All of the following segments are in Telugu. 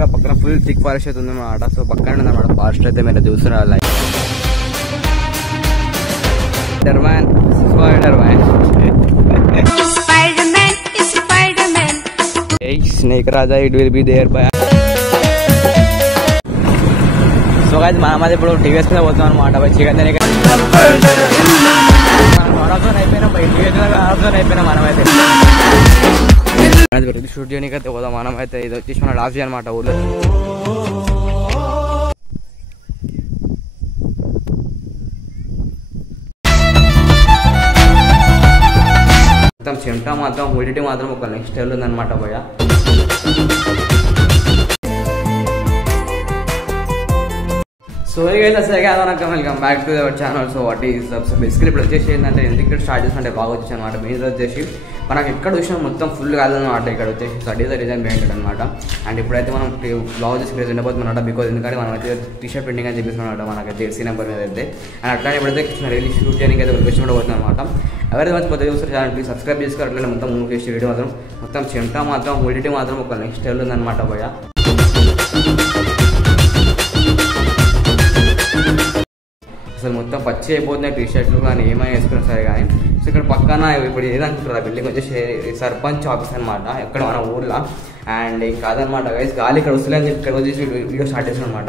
ఇంకా పక్కన ఫుల్ థిక్ ఫారెస్ట్ అయితే ఉందన్నమాట. సో పక్కన ఉందన్నమాట ఫారెస్ట్ అయితే మీరు చూస్తున్నారు. Like snake Raja it will be there bye. So guys మనమైతే ఇప్పుడు టీవీఎస్ మీద పోతాం అనమాట. చికెన్ అయిపోయినా మనమైతే షూట్ చేయడానికి అయితే పోదాం మనమైతే. ఇది వచ్చేసి మన లాస్ట్ అనమాట ఊర్లో. మొత్తం చెమట మాత్రం హ్యూమిడిటీ మాత్రం ఒక నెక్స్ట్ లెవెల్ ఉందన్నమాట భయ. So welcome back to our channel. So what is basically ఇప్పుడు వచ్చేసి ఏంటంటే ఎందుకు ఇక్కడ స్టార్ట్ చేసినట్టే బాగా వచ్చేసి అనమాట. మెయిన్ వచ్చేసి మనకు ఎక్కడ చూసినా మొత్తం ఫుల్ కాదనమాట. ఇక్కడ వచ్చేసి స్టడీ రీజన్ పెయింటెడ్ అనమాట. అండ్ ఇప్పుడైతే మనం బ్లాగ్ చేసి ప్లేస్ ఉండబోతుందన్నమాట. బికాజ్ ఎందుకంటే మనం అయితే టీషర్ట్ ప్రింటింగ్ అని చెప్పేసి మనకైతే ఎస్సీ నెంబర్ మీద అయితే. అండ్ అట్లానే ఇప్పుడైతే రియల్లీ షూట్ చేయడానికి అయితే రిక్వెస్ట్ కూడా పోతుంది అనమాట. ఎవరైతే మంచి కొత్త చూస్తారు ఛానల్ ప్లీజ్ సబ్స్క్రైబ్ చేసుకోవాలి. అట్లనే మొత్తం మూవ్ చేసి వీడియో మాత్రం మొత్తం చెమట మాత్రం హ్యూమిడిటీ మాత్రం ఒక నెక్స్ట్ లెవెల్ ఉందన్నమాట భయ. అసలు మొత్తం పచ్చి అయిపోతున్నాయి టీషర్ట్లు కానీ ఏమైనా వేసుకున్నా సరే కానీ. సో ఇక్కడ పక్కన ఇప్పుడు ఏదనుకుంటారు ఆ బిల్డింగ్ వచ్చేసి సర్పంచ్ ఆఫీస్ అనమాట ఎక్కడ మన ఊర్లో. అండ్ ఇంకా అదనమాట గైస్ గాలి ఇక్కడ వస్తుంది అని చెప్పి ఇక్కడ వచ్చేసి వీడియో స్టార్ట్ చేసాను అనమాట.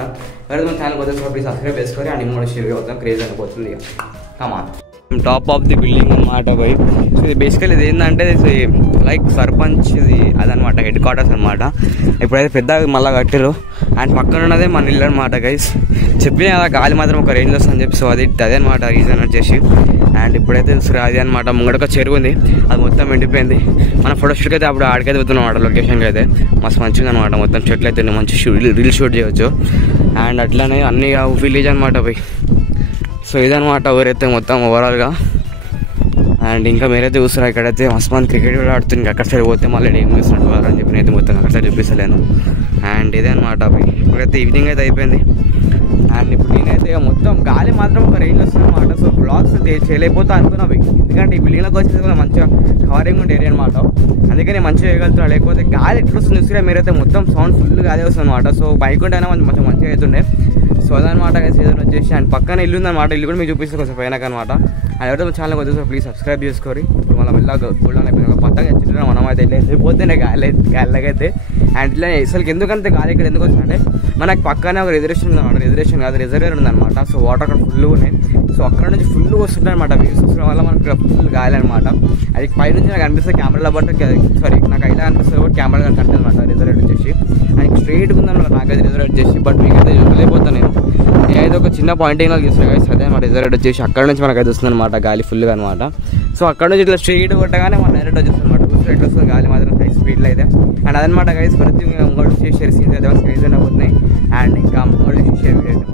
ఎవరైతే మన ఛానల్ వచ్చేసి ప్లీజ్ సబ్స్క్రైబ్ చేసుకోవాలి. అండ్ ఇంకోటి షేర్ అవుతాం క్రేజ్ అయిపోతుంది. కమా టాప్ ఆఫ్ ది బిల్డింగ్ అనమాట బై. సో ఇది బేసికలీ ఇది ఏంటంటే లైక్ సర్పంచ్ ఇది అదనమాట హెడ్ క్వార్టర్స్ అనమాట. ఇప్పుడైతే పెద్దగా మళ్ళీ కట్టారు. అండ్ పక్కన ఉన్నదే మన ఇల్లు అనమాట గైస్. చెప్పిన కదా గాలి మాత్రం ఒక రేంజ్ వస్తుందని చెప్పి. సో అదే అనమాట రీజన్ వచ్చేసి. అండ్ ఇప్పుడైతే అది అనమాట ముంగడొక చెరువు ఉంది, అది మొత్తం ఎండిపోయింది. మన ఫోటోషూట్కి అయితే అప్పుడు ఆడికైతే పోతున్నాం అనమాట. లొకేషన్కి అయితే మస్తు మంచిగా అనమాట. మొత్తం చెట్లు అయితే మంచి రీల్ షూట్ చేయవచ్చు. అండ్ అట్లానే అన్ని విలేజ్ అనమాట పోయి. సో ఇదనమాట ఊరైతే మొత్తం ఓవరాల్గా. అండ్ ఇంకా మీరైతే చూస్తారు ఇక్కడైతే మస్తు మంది క్రికెట్ కూడా ఆడుతుంది. అక్కడ సైడ్ పోతే మళ్ళీ ఏం చేస్తున్నట్టు అని చెప్పి నేనైతే మొత్తం అక్కడ సైడ్ చూపిస్తలేను. అండ్ ఇదే అనమాట పోయి. ఇప్పుడైతే ఈవినింగ్ అయితే అయిపోయింది. అండ్ ఇప్పుడు నేనైతే మొత్తం గాలి మాత్రం ఒక రేంజ్ వస్తుంది అనమాట. సో బ్లాగ్స్ చేయలేకపోతా అనుకున్నావి, ఎందుకంటే ఈ బిల్డింగ్లోకి వచ్చేసి మంచిగా కవరింగ్ ఉండే ఏరియా అనమాట. అందుకని మంచిగా చేయగలుగుతున్నాను. లేకపోతే గాలి ఎట్లా వస్తుంది చూసుకునే మీరైతే మొత్తం సౌండ్ ఫుల్ గాలి వస్తుంది అనమాట. సో బైక్ ఉంటేనే మంచిగా అవుతుండే. సో అదనమాట సీజన్ వచ్చేసి. అండ్ పక్కన ఇల్లు ఉందన్నమాట. ఇల్లు కూడా మీకు చూపిస్తే కొంచెం పోయినాక అనమాట. అండ్ ఎవరైతే ఛానల్ వచ్చేసి ప్లీజ్ సబ్స్క్రైబ్ చేసుకోరి. ఇప్పుడు మనం వెళ్ళాక కూల్డౌన్ అయిపోయింది. పక్కన ఎత్తున్నా మనం అయితే వెళ్ళిపోతేనే గాలికైతే. అండ్ ఇట్లా అసలు ఎందుకంటే గాలి ఇక్కడ ఎందుకు వచ్చిందంటే మనకు పక్కనే ఒక రిజర్వేషన్ ఉందన్నమాట. రిజర్వేషన్ కాదు రిజర్వేర్ ఉందన్నమాట. సో వాటర్ అక్కడ ఫుల్ ఉన్నాయి. సో అక్కడ నుంచి ఫుల్ వస్తుంటాయి అనమాట. వ్యూస్ వస్తున్న వల్ల మనకి ఇక్కడ ఫుల్ గాలి అనమాట. అది పైనుంచి నాకు అనిపిస్తుంది కెమెరాలో బట్టి సారీ నాకు ఇలా అనిపిస్తుంది బట్ కెమెరా కనిపిస్తుంది అనమాట రిజర్వేట్ వచ్చేసి. అండ్ స్ట్రైట్గా ఉందన్నమాట నాకైతే రిజర్వేట్ వచ్చేసి. బట్ మీకైతే చూడలేకపోతాను నేనైతే ఒక చిన్న పాయింటింగ్ లాగా చూస్తాను కదా. అదే మన రిజర్వేట్ వచ్చేసి అక్కడ నుంచి మనకైతే వస్తుంది అనమాట గాలి ఫుల్గా అనమాట. సో అక్కడ నుంచి ఇట్లా స్ట్రైట్ కొట్టగానే మన డైరెక్ట్ వచ్చేస్తుంది అనమాట. ఎట్లా వస్తుంది గాలి మాత్రం హై స్పీడ్లో అయితే. అండ్ అదనమాట గైస్ ప్రతి ముంగడు షేర్ సీన్స్ అయితే స్క్రీన్స్ అయిపోతున్నాయి. అండ్ ఇంకా ముంగడు షేర్ వీడియో అయితే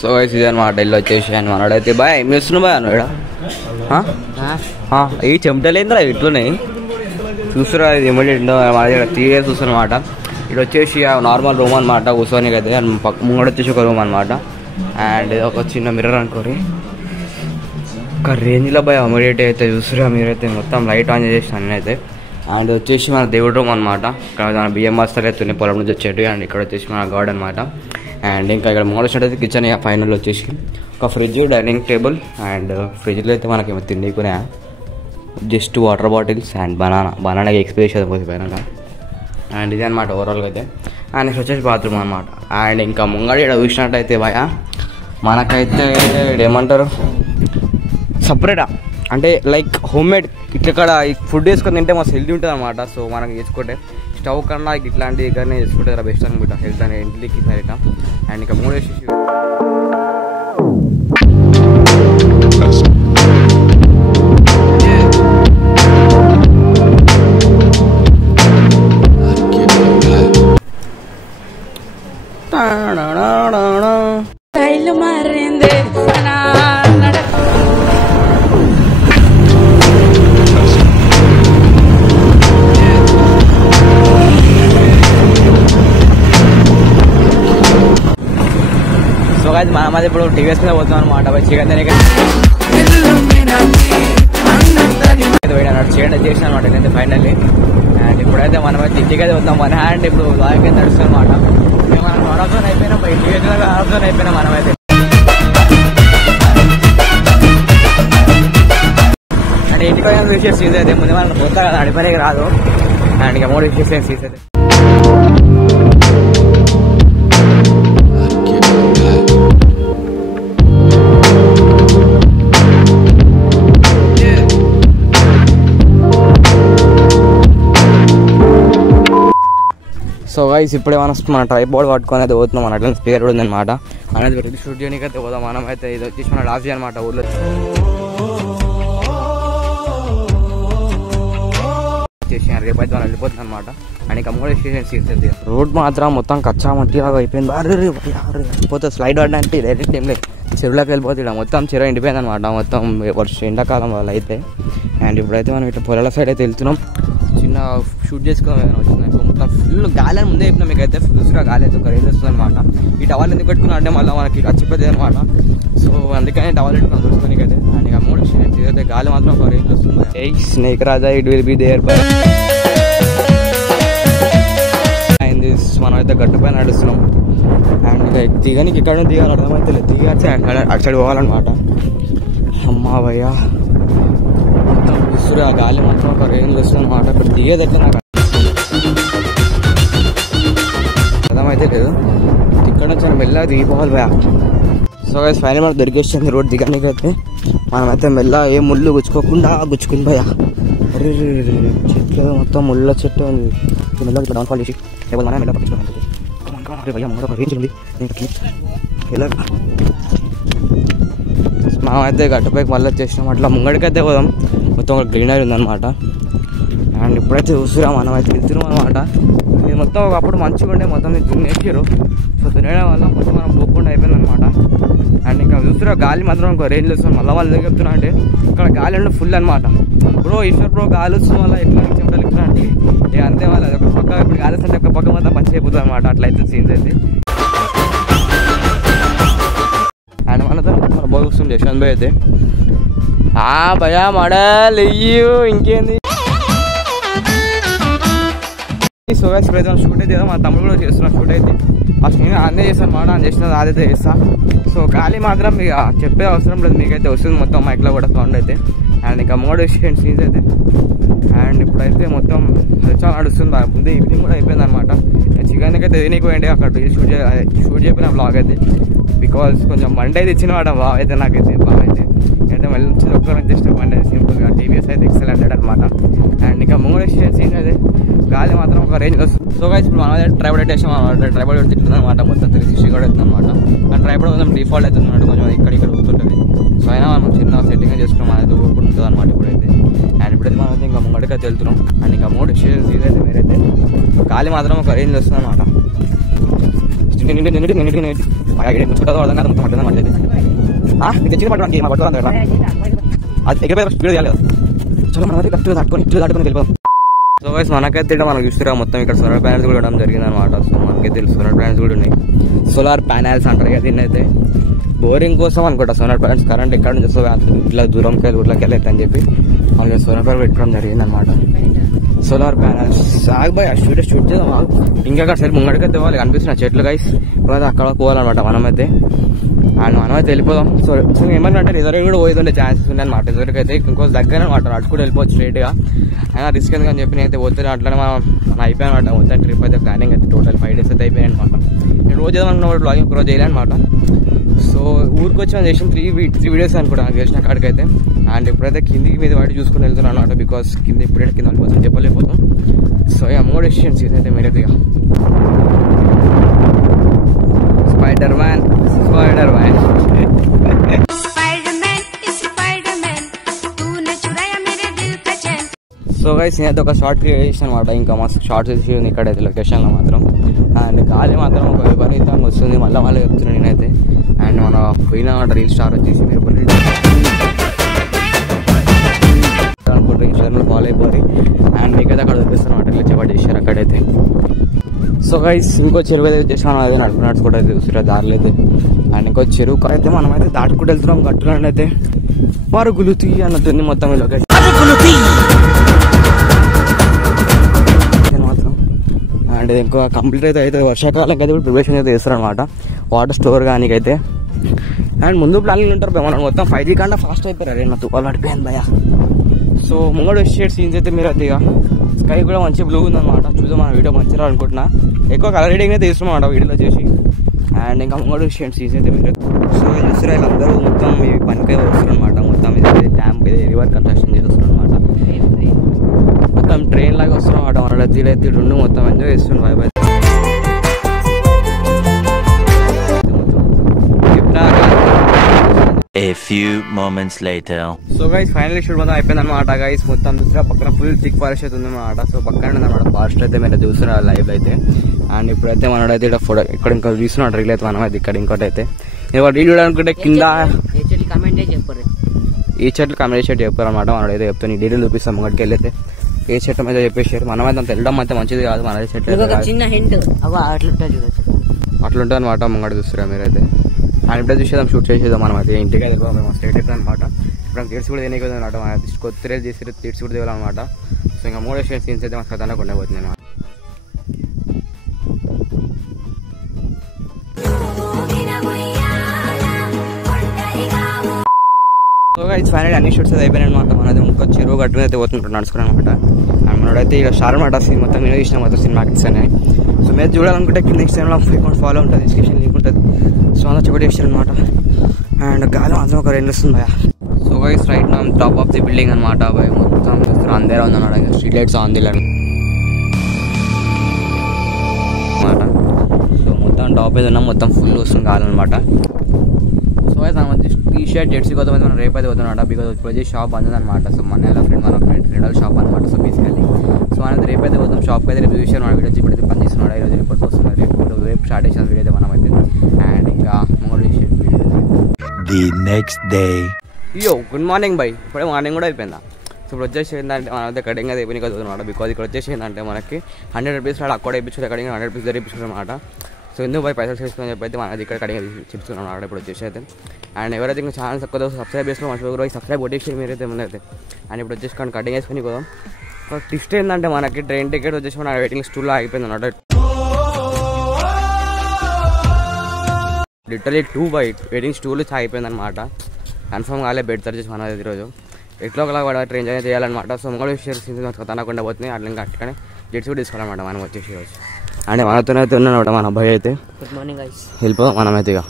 సో గైస్ ఇది అనమాట ఇల్లు వచ్చేసి. అండ్ మనడైతే బాయ్ ఏం చేస్తున్నావు బాయ్ అన్నాడు. ఈ చెమటలేంద్రా ఇట్లున్నాయి చూస్తురా. ఇది ఇమీడియట్ 3 ఇయర్స్ చూస్తాను అనమాట. ఇటు వచ్చేసి నార్మల్ రూమ్ అనమాట కూర్చోనికి అయితే. అండ్ ముంగడ వచ్చేసి ఒక రూమ్ అనమాట. అండ్ ఒక చిన్న మిర్రర్ అనుకోరి. ఒక రేంజ్లో బాయ్ ఇమీడియట్ అయితే చూస్తురా మీరైతే. మొత్తం లైట్ ఆన్ చేసేసాను నేనైతే. అండ్ వచ్చేసి మన దేవుడు రూమ్ అనమాట. ఇక్కడ మన బియ్యం బస్తాలు అయితే పొలం నుంచి వచ్చేటి. అండ్ ఇక్కడ వచ్చేసి మన గార్డ్ అనమాట. అండ్ ఇంకా ఇక్కడ ముంగడ వచ్చినట్టయితే కిచెన్ ఫైనల్ వచ్చేసి ఒక ఫ్రిడ్జ్, డైనింగ్ టేబుల్. అండ్ ఫ్రిడ్జ్లో అయితే మనకేమో తిండికునే just water bottles and banana experience అయిపోతుంది పైన. అండ్ ఇదే అనమాట ఓవరాల్గా అయితే. అండ్ నెక్స్ట్ వచ్చేసి బాత్రూమ్ అనమాట. అండ్ ఇంకా ముంగడ ఇక్కడ చూసినట్టయితే భయ మనకైతే ఏమంటారు సపరేటా అంటే లైక్ హోమ్ మేడ్ ఇక్కడ ఫుడ్ వేసుకొని తింటే మస్తు హెల్తీ ఉంటుంది అనమాట. సో మనకి చేసుకుంటే స్టవ్ కన్నా ఇట్లాంటివి కానీ చేసుకుంటే బెస్ట్ అనుకుంటా హెల్త్ అనే ఇంటికి సరిట. అండ్ ఇంకా 3 వేసేసి గాయ్స్ మనమైతే ఇప్పుడు టీవీఎస్ మీద పోతున్నాం అనమాట. చికెన్ చేయడం చేసిన అనమాట నేనైతే ఫైనల్లీ. అండ్ ఇప్పుడైతే మనమైతే ఇంటికైతే వద్దాం. వన్ హ్యాండ్ ఇప్పుడు లాగే నడుస్తుంది అనమాట. మనం వన్ అయిపోయినా టీవీఎస్ అయిపోయినా మనమైతే. అండ్ ఇంటికి విషయం సీజ్ అయితే ముందు మనం పోతా కదా అడిపనికి రాదు. అండ్ ఇక 3 విషయం సీజ్ అయితే సో గైస్ ఇప్పుడే మన ట్రైపాడ్ పట్టుకొని అయితే పోతున్నాం. మన అట్లా స్పీకర్ కూడా ఉందన్నమాట. అనేది షూట్ చేయడానికి అయితే పోదాం. మనమైతే ఇది వచ్చేసి మన లాస్ట్ అనమాట ఊర్లో రేపైతే మనం వెళ్ళిపోతుంది అనమాట. అండ్ ఇక 3 స్టేషన్ సీట్స్. రోడ్ మాత్రం మొత్తం కచ్చా మట్టి లాగా అయిపోయింది. పోతే స్లైడ్ పడడానికి డైరెక్ట్ ఏం లేదు, చెరువులోకి వెళ్ళిపోతే ఇక్కడ మొత్తం చెరువు ఎండిపోయింది అనమాట. మొత్తం ఎండాకాలం వల్ల అయితే. అండ్ ఇప్పుడైతే మనం ఇట్లా పొలాల సైడ్ అయితే వెళ్తున్నాం. చిన్న షూట్ చేసుకున్నాం ఏదైనా వచ్చింది. మొత్తం ఫుల్ గాలి అని ముందే చెప్పినా మీకు అయితే ఫుల్స్గా గాలి అయితే ఒక రేంజ్ వస్తుంది అనమాట. ఈ టవల్ ఎందుకు పెట్టుకున్నా అంటే మళ్ళీ మనకి ఖచ్చిపోతుంది అనమాట. సో అందుకని టవల్ పెట్టుకుని చూసుకోనికి అయితే. అండ్ ఇక 3 స్టేషన్స్ అయితే గాలి మాత్రం ఒక రేంజ్ వస్తుంది. A snake Raja it will be there bye. మనం అయితే గట్టు పైన నడుస్తున్నాం. అండ్ ఇక దిగనికి ఇక్కడ దిగాలి అర్థమైతే లేదు. దిగాచి అటు సైడ్ పోవాలన్నమాట. అమ్మా భయ్యా మొత్తం విసురు ఆ గాలి మాత్రం ఒక రేంజ్ వస్తుంది అనమాట. ఇక్కడ దిగేది ఎట్లా నాకు అర్థమైతే లేదు. ఇక్కడ నుంచి మెల్లగా దిగిపోవాలి భయ్యా. సో గైస్ ఫైనల్ మనకు దొరికేస్తుంది రోడ్ దిగడానికి అయితే. మనమైతే మెల్లగా ఏ ముళ్ళు గుచ్చుకోకుండా గుచ్చుకుని భయ్యా. అరే చెట్లు మొత్తం ముళ్ళ చెట్టు ఉంది. మెల్లగా ఇట్లా డౌన్ఫాల్ చేసి లేకపోతే మనం మెల్ల పట్టించుకోవాలి భయ్యా. ముందు ఒక రేంజ్ ఉంది ఇలా. మనమైతే గట్టుపైకి మళ్ళీ వచ్చేసినాం. అట్లా ముంగడికైతే పోదాం. మొత్తం ఒక గ్రీనరీ ఉందన్నమాట. అండ్ ఇప్పుడైతే చూసురా మనం అయితే వెళ్తున్నాం అనమాట. ఇది మొత్తం ఒకప్పుడు మంచిగా ఉండే మొత్తం దున్నేసారు. సో దున్నేయడం వల్ల మొత్తం మనం పోకుండా అయిపోయింది అనమాట. అండ్ ఇంకా చూస్తున్నా గాలి మాత్రం ఒక రేంజ్ వస్తుంది. మళ్ళీ వాళ్ళు చెప్తున్నా అంటే ఇక్కడ గాలి ఉండే ఫుల్ అనమాట. బ్రో ఈశ్వర్ బ్రో గాలి వస్తుంది వల్ల ఎట్లా చెమటలు ఎక్కుతున్నా అంటే ఇక అంతే వాళ్ళు ఒక పక్క ఇప్పుడు గాలి వస్తుంటే ఒక పక్క మొత్తం మంచి అయిపోతుంది అనమాట. అట్లయితే సీన్స్ అయితే. అండ్ మనతో మన బాగా వస్తుంది యశ్వంత్ భాయ్ అయితే. భయా మడల్ అయ్యో ఇంకేంది. సో గైస్ ఇప్పుడైతే షూట్ అయితే మా తమ్ముడు కూడా చేస్తున్నా షూట్ అయితే. ఫస్ట్ నేను అన్నీ చేస్తాను మాట అని చేసిన అదైతే చేస్తా. సో గాలి మాత్రం ఇక చెప్పే అవసరం లేదు, మీకైతే వస్తుంది మొత్తం మైక్లో కూడా సౌండ్ అయితే. అండ్ ఇంకా 3 సీన్స్ అయితే. అండ్ ఇప్పుడైతే మొత్తం చాలా నడుస్తుంది. ముందు ఈవినింగ్ కూడా అయిపోయింది అనమాట. చికెన్కి అయితే తినకి పోయింది అక్కడ షూట్ చెప్పిన బ్లాగ్ అయితే. బికాజ్ కొంచెం మండే అయితే ఇచ్చిన వాడు బాగా అయితే నాకైతే బాగా అయితే మళ్ళీ వచ్చి ఒక్కరు జస్ట్ మండే సింపుల్గా టీవీఎస్ అయితే ఎక్సలెంటెడ్ అనమాట. అండ్ ఇంకా 3 సీన్స్ అయితే గాలి మాత్రం ఒక రేంజ్ వస్తుంది. సో గైస్ ఇప్పుడు మనం ట్రైపాడ్ పెట్టేసాం అనమాట. ట్రైపాడ్ తిట్టుంది అనమాట. మొత్తం 360 కూడా అవుతుంది అనమాట. అండ్ ట్రైపాడ్ కొంచెం డిఫాల్ట్ అవుతుంది అనమాట. కొంచెం ఇక్కడ ఊరుతుంటుంది. సో అయినా మనం చిన్న సెట్టింగ్ చేసుకున్నాం అనేది ఊరుకుంటుంది ఉంటుంది అనమాట ఇప్పుడైతే. అండ్ ఇప్పుడైతే మనం అయితే ఇంకా ముంగడికైతే వెళ్తున్నాం. అండ్ ఇంకా 3 సీన్స్ అయితే మీరైతే గాలి మాత్రం ఒక రేంజ్ వస్తుంది అనమాట. ముచ్చుకుంటుందో అర్థం కాదు మొత్తం పట్టింది అనమాట. తెచ్చిన పట్టడానికి మా పట్టుకుంది కదా అది ఎక్కడ స్పీడ్ చేయాలి కదా. చాలా మనకి కరెక్ట్గా దాటుకొని ఇట్లు దాటుకొని వెళ్ళిపోతాం. సో గైస్ మనకైతే మనం చూస్తున్నా మొత్తం ఇక్కడ సోలార్ ప్యానల్స్ కూడా ఇవ్వడం జరిగింది అనమాట. సో మనకైతే సోలార్ ప్యానల్స్ కూడా ఉన్నాయి. సోలార్ ప్యానల్స్ అంటారు కదా దీన్ని అయితే. బోరింగ్ కోసం అనుకుంటా సోలార్ ప్యానల్స్. కరెంట్ ఎక్కడ నుంచి వస్తుంది ఇట్లా దూరంకి వెళ్ళి ఊర్లోకి వెళ్ళైతే అని చెప్పి వాళ్ళకి సోలార్ ప్యానల్ పెట్టడం జరిగింది అనమాట. సోలార్ ప్యానల్స్ సాగుబాయ్ షూట్ చేద్దాం. ఇంకా అక్కడ సరే ముంగడికైతే వాళ్ళు కనిపిస్తున్న చెట్లు గైస్. ఇప్పుడైతే అక్కడ పోవాలన్నమాట మనమైతే. అండ్ మనమైతే వెళ్ళిపోదాం. సో ఏమన్నా రిజర్వ్ కూడా పోయేదంటే ఛాన్సెస్ ఉన్నాయి అనమాట. రిజర్వ్కి అయితే ఇంకోసం దగ్గర అనమాట. నడుచుకుంటూ వెళ్ళిపోవచ్చు స్ట్రైట్గా. అయినా రిస్క్ ఎందుకని చెప్పి నేనైతే పోతే అట్లనే మనం అయిపోయానమాట. మొత్తం ట్రిప్ అయితే ప్లానింగ్ అయితే టోటల్ 5 days అయితే అయిపోయాయి అనమాట. నేను రోజు చేద్దామనుకున్న బ్లాగింగ్ ఒక రోజు చేయలే అనమాట. సో ఊరికి వచ్చి మనం చేసిన 3 వీడియోస్ అనుకుంటా నాకు చేసిన కాడికైతే. అండ్ ఇప్పుడైతే కిందికి మీద వాటి చూసుకుని వెళ్తున్నాను అనమాట. బికాస్ కింద ఇప్పుడైతే కింద కోసం చెప్పలేకపోతాం. సో ఇక 3 డెసిషన్స్ ఇదైతే మీరైతే ఇక స్పైడర్ మ్యాన్ సో గైస్ నేనైతే ఒక షార్ట్ క్రియేట్ చేసాను అనమాట. ఇంకా మస్తు షార్ట్స్ వేసి ఉంది ఇక్కడైతే లొకేషన్లో మాత్రం. అండ్ గాలి మాత్రం ఒక విపరీతంగా వస్తుంది. మళ్ళీ చెప్తున్నాను నేనైతే. అండ్ మన పోయిన రీల్ స్టార్ వచ్చేసి మీరు అనుకుంటే ఇన్స్టాగ్రామ్లో ఫాలో అయిపోయి. అండ్ మీకైతే అక్కడ చూపిస్తాను అనమాట. ఇట్లా చెప్పటి చేశారు అక్కడైతే. సో గైస్ ఇంకో చెరువు అయితే వచ్చేసాను, అదే నడుచుకుంటూ అయితే చూసిరా దారిలో అయితే. అండ్ ఇంకో చెరువు అయితే మనమైతే దాటుకుంటూ వెళ్తున్నాం. గట్టులో అయితే పరుగులు తీ అన్నట్టుంది మొత్తం ఈ లొకేషన్ మాత్రం. అండ్ ఇంకో కంప్లీట్ అయితే వర్షాకాలం అయితే ప్రిపరేషన్ అయితే చేస్తారు అనమాట, వాటర్ స్టోర్ కానీ అయితే. అండ్ ముందు ప్లానింగ్ ఉంటారు మనం మొత్తం 5G కన్నా ఫాస్ట్ అయిపోయారు. అరే నా తుకాలు పడిపోయాను భయ. సో ముంగడు షేడ్ సీన్స్ అయితే మీరు అయితే ఇక స్కై కూడా మంచి బ్లూ ఉందన్నమాట. చూద్దాం మన వీడియో మంచిగా అనుకుంటున్నా. ఎక్కువ కలర్ రీడింగ్ అయితే తీస్తున్నాం వీడియోలో చేసి. అండ్ ఇంకా ముంగడు షేడ్ సీన్స్ అయితే మీరు సో చూస్తారు వీళ్ళందరూ మొత్తం ఈ పనికై వస్తారు అనమాట. మొత్తం ఇది డ్యామ్ ఇది రివర్ కన్స్ట్రక్షన్ చేస్తారు అనమాట. మొత్తం ట్రైన్ లాగా వస్తున్నాం అనమాట. మన తీరైతే రెండు మొత్తం ఎంజాయ్ చేస్తున్నాం. Bye A few moments later. So guys finally shoot మొత్తం అయిపోయింది అనమాట. గైస్ మొత్తం చూసినా పక్కన ఫుల్ థిక్ ఫారెస్ట్ అయితే ఉంది అనమాట. సో పక్కన అనమాట ఫారెస్ట్ అయితే మీరు చూస్తున్నారు లైవ్ అయితే. అండ్ ఇప్పుడైతే మనడైతే ఇక్కడ ఫోటో ఇక్కడ ఇంకా తీసుకున్నాడు రీల్ అయితే మనం అయితే ఇక్కడ ఇంకోటి అయితే రీల్ చూడాలనుకుంటే కింద ఈ చెట్లు కమెంట్ చెప్పారు అనమాట. మనడైతే చెప్తాను డీటెయిల్ చూపిస్తాం. ఒకటికి వెళ్ళైతే ఏ చెట్టు మీద చెప్పేసారు. మనం అయితే అంత వెళ్ళడం అయితే మంచిది కాదు. మన చెట్లు అట్లుంటుంది అనమాట. ముంగడ చూస్తారా మీరైతే. అండ్ ఇప్పుడే చూసేదాం షూట్ చేసేదాం మనం అయితే. ఇంటికి వెళ్ళిపో మేము స్టేట్ అయితే అనమాట. ఇప్పుడు తీర్చి కూడా తినే కదా అనమాట. మన కొత్త రేలు చేసి తీర్చి కూడా తీయాలన్నమాట. సో ఇంకా మోడేషన్ సీన్స్ అయితే మాకు ఖతర్నాక్ ఉండబోతుంది అనమాట. సో గైస్ ఫైనల్ అన్ని షూట్స్ అయితే అయిపోయినాయి అనమాట. మనది ఇంకో చెరువు గట్టు అయితే పోతుంటారు నడుచుకున్నాం అనమాట. అండ్ మనోడైతే ఇక్కడ స్టార్ అనమాట. మొత్తం నేను ఇచ్చిన మొత్తం సినిమా కిట్స్ అనేవి. సో మీరు చూడాలనుకుంటే కింద ఇన్స్టాగ్రామ్లో అకౌంట్ ఫాలో ఉంటుంది, డిస్క్రిప్షన్ లింక్ ఉంటుంది. సో అంతా చెప్పుడు చేశారు అనమాట. అండ్ గాలి మాత్రం ఒక 2 వస్తుంది భయ. సో గైస్ రైట్ నా టాప్ ఆఫ్ ది బిల్డింగ్ అనమాట. భయ మొత్తం చూస్తారు అందరూ ఉందన్నమాట. స్ట్రీట్ లైట్స్ ఆన్ దిల్ అనమాట. సో మొత్తం టాప్ మీద ఉన్నాం. మొత్తం ఫుల్ వస్తుంది గాలి అనమాట. సో గైస్ మంచి టీ షర్ట్ జెర్సీ కొంతమంది మనం రేపు అయితే వద్దాం బికాజ్ ఇప్పుడు వచ్చి షాప్ అంది అనమాట. సో మన ఫ్రెండ్ షాప్ అనమాట. సో బేసికల్లీ సో అనేది రేపు అయితే వద్దాం షాప్కి అయితే. రేపు చూసాను మన వీడియో ఇప్పుడు పని చేస్తున్నాడు. ఈరోజు రిపోర్ట్ వస్తున్నారు. రేపు స్టార్ట్ చేసిన వీడియో అయితే మనం అయితే. అండ్ ఇంకా the next day. అయ్యో గుడ్ మార్నింగ్ బై. ఇప్పుడే మార్నింగ్ కూడా అయిపోయిందా. సో ఇప్పుడు వచ్చేసి ఏంటంటే మన అయితే కటింగ్ అయితే అయిపోయింది కదా అనమాట. బికాజ్ ఇక్కడ వచ్చేసి ఏంటంటే మనకి 100 రూపీస్ అక్కడ వేయించుకుంటే కటింగ్ 100 రూపీస్ దగ్గర వేయించుకున్నాం అనమాట. సో ఎందుకు బై పైసలు చేసుకుని చెప్పి అయితే మనది ఇక్కడ కటింగ్ చెప్తున్నాం అనమాట ఇప్పుడు వచ్చేసి అయితే. అండ్ ఎవరైతే ఇంకా ఛానల్ తక్కువ సబ్స్క్రైబ్ చేసుకుని మర్చిపోయి సబ్స్క్రైబ్ కొట్టేసి మీరైతే ముందైతే. అండ్ ఇప్పుడు వచ్చేసి కానీ కటింగ్ వేసుకుని కదా ట్విస్ట్ ఏంటంటే మనకి ట్రైన్ టికెట్ వచ్చేసి మన వెయిటింగ్ స్టూల్లో ఆగిపోయింది అనమాట. లిటరలీ 2 వెయిటింగ్ స్టూల్ ఆగిపోయింది అనమాట. కన్ఫర్మ్ కాలే పెడతారు చేసి మనది ఈరోజు ఎట్లా ఒకలా ట్రైన్ జర్నీ చేయాలన్నమాట. సో ముంగళ విషయం తనకుండా పోతున్నాయి. అట్లా ఇంకా అట్లనే జెట్స్ కూడా తీసుకోవాలన్నమాట మనం వచ్చేసి రోజు. అంటే మనతోనే అయితే ఉన్నానమాట మన అబ్బాయి అయితే. Good morning guys. వెళ్ళిపోదాం మనమైతే ఇక.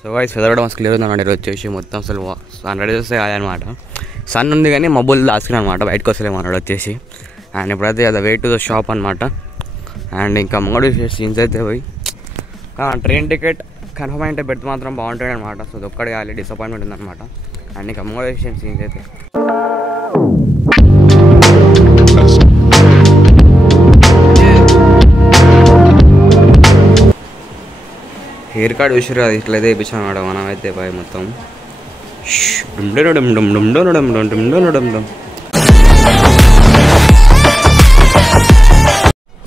సో గైస్ వెదర్ కూడా మస్తు క్లియర్ ఉందన్నమాట ఈరోజు వచ్చేసి. మొత్తం అసలు 100 వస్తే కాదనమాట. సన్ ఉంది కానీ మబ్బులు దాచుకున్నాను అనమాట. బయటకు వస్తలేము అన్నాడు వచ్చేసి. అండ్ ఇప్పుడైతే అది వెయిట్ టు ద షాప్ అనమాట. అండ్ ఇంకా ముంగడు సీన్స్ అయితే పోయి ట్రైన్ టికెట్ కన్ఫర్మ్ అయితే పెడితే మాత్రం బాగుంటుంది అనమాట. సో అది ఒక్కడే కాలి డిసప్పాయింట్మెంట్ ఉందన్నమాట. అండ్ ఇంకా ముంగడు సీన్స్ అయితే హెయిర్ కార్డ్ చూసారు అది ఇట్లయితే వేయించాం అనమాట మనం అయితే బాయ్ మొత్తం.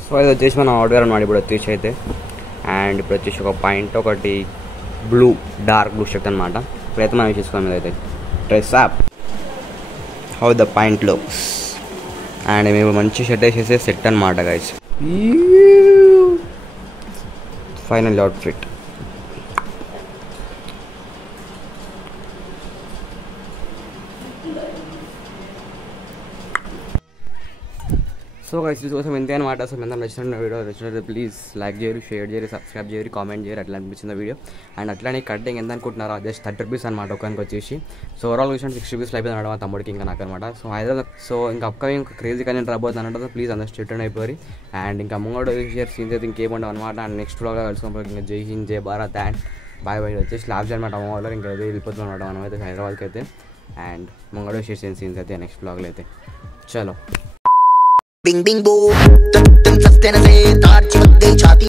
సో అది వచ్చేసి మనం ఆర్డర్ అనమాట ఇప్పుడు వచ్చేసి అయితే. అండ్ ఇప్పుడు వచ్చేసి ఒక పాయింట్ ఒకటి డార్క్ బ్లూ షర్ట్ అనమాట. ఇప్పుడైతే మనం చేసుకోవాలి అయితే dress app how the point looks. And మేము మంచి షర్ట్ వేసేస్తే సెట్ అనమాట guys. Final outfit. So guys కోసం ఇంతే అనమాట. సో ఎంత నచ్చిన వీడియో నచ్చినట్టు ప్లీజ్ లైక్ చేయరు, షేర్ చేయరు, సబ్స్క్రైబ్ చేయరు, కామెంట్ చేయరు. అట్లా అనిపించిన వీడియో. అండ్ అట్లానే కటింగ్ ఎంత అనుకుంటున్నారో జస్ట్ 30 రూపీస్ అనమాట ఒకరికి వచ్చేసి. సో ఓవరాల్ విషయం 60 రూపీస్ అయిపోయింది అనమాట మా తమ్ముడికి ఇంకా నాకు అనమాట. సో హైదరాబాద్ సో ఇంకా అప్కమింగ్ క్రేజీ కంటెంట్ రాబోతుంది అనమాట. ప్లీజ్ అందరూ స్టేట్ అయిపోయి. అండ్ ఇంకా ముంగడు షేర్ సీన్స్ అయితే ఇంకేముండవు అనమాట. అండ్ నెక్స్ట్ వ్లాగ్లో కలుసుకుంటాం. ఇంకా జై హింద్, జై భారత్ అండ్ బాయ్ బాయ్. వచ్చేసి లాబ్స్ అనమాట అమ్మ వాళ్ళు ఇంకా అయితే వెళ్ళిపోతున్నాం అనమాట మనం అయితే హైదరాబాద్కి అయితే. అండ్ ముంగడు షేర్ సీన్స్ అయితే నెక్స్ట్ వ్లాగ్లో అయితే చలో. बिंग बिंग बो तन तन सस्ते न से तार चिपक गई छाती।